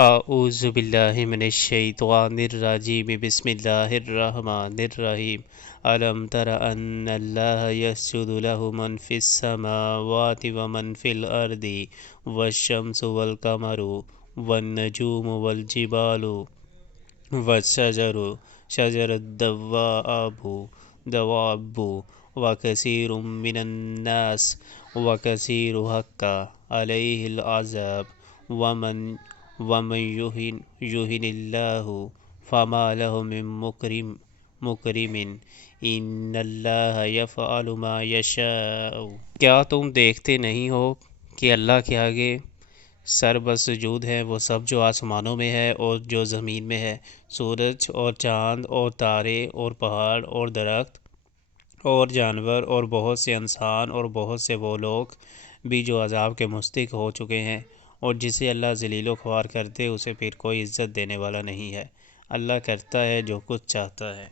اعوذ باللہ من الشیطان الرجیم بسم اللہ الرحمن الرحیم الم تر ان اللہ یسجد له من فی السماوات ومن فی الارض والشمس والقمر والنجوم والجبال والشجر شجر الدواب وكثير من الناس وكثير حق عليه العذاب ومن يهن الله فما له من مکرم ان اللہ یفعل ما یشاء۔ کیا تم دیکھتے نہیں ہو کہ اللہ کے آگے سر بسجود ہے وہ سب جو آسمانوں میں ہے اور جو زمین میں ہے، سورج اور چاند اور تارے اور پہاڑ اور درخت اور جانور اور بہت سے انسان اور بہت سے وہ لوگ بھی جو عذاب کے مستحق ہو چکے ہیں، اور جسے اللہ ذلیل و خوار کر دے اسے پھر کوئی عزت دینے والا نہیں ہے۔ اللہ کرتا ہے جو کچھ چاہتا ہے۔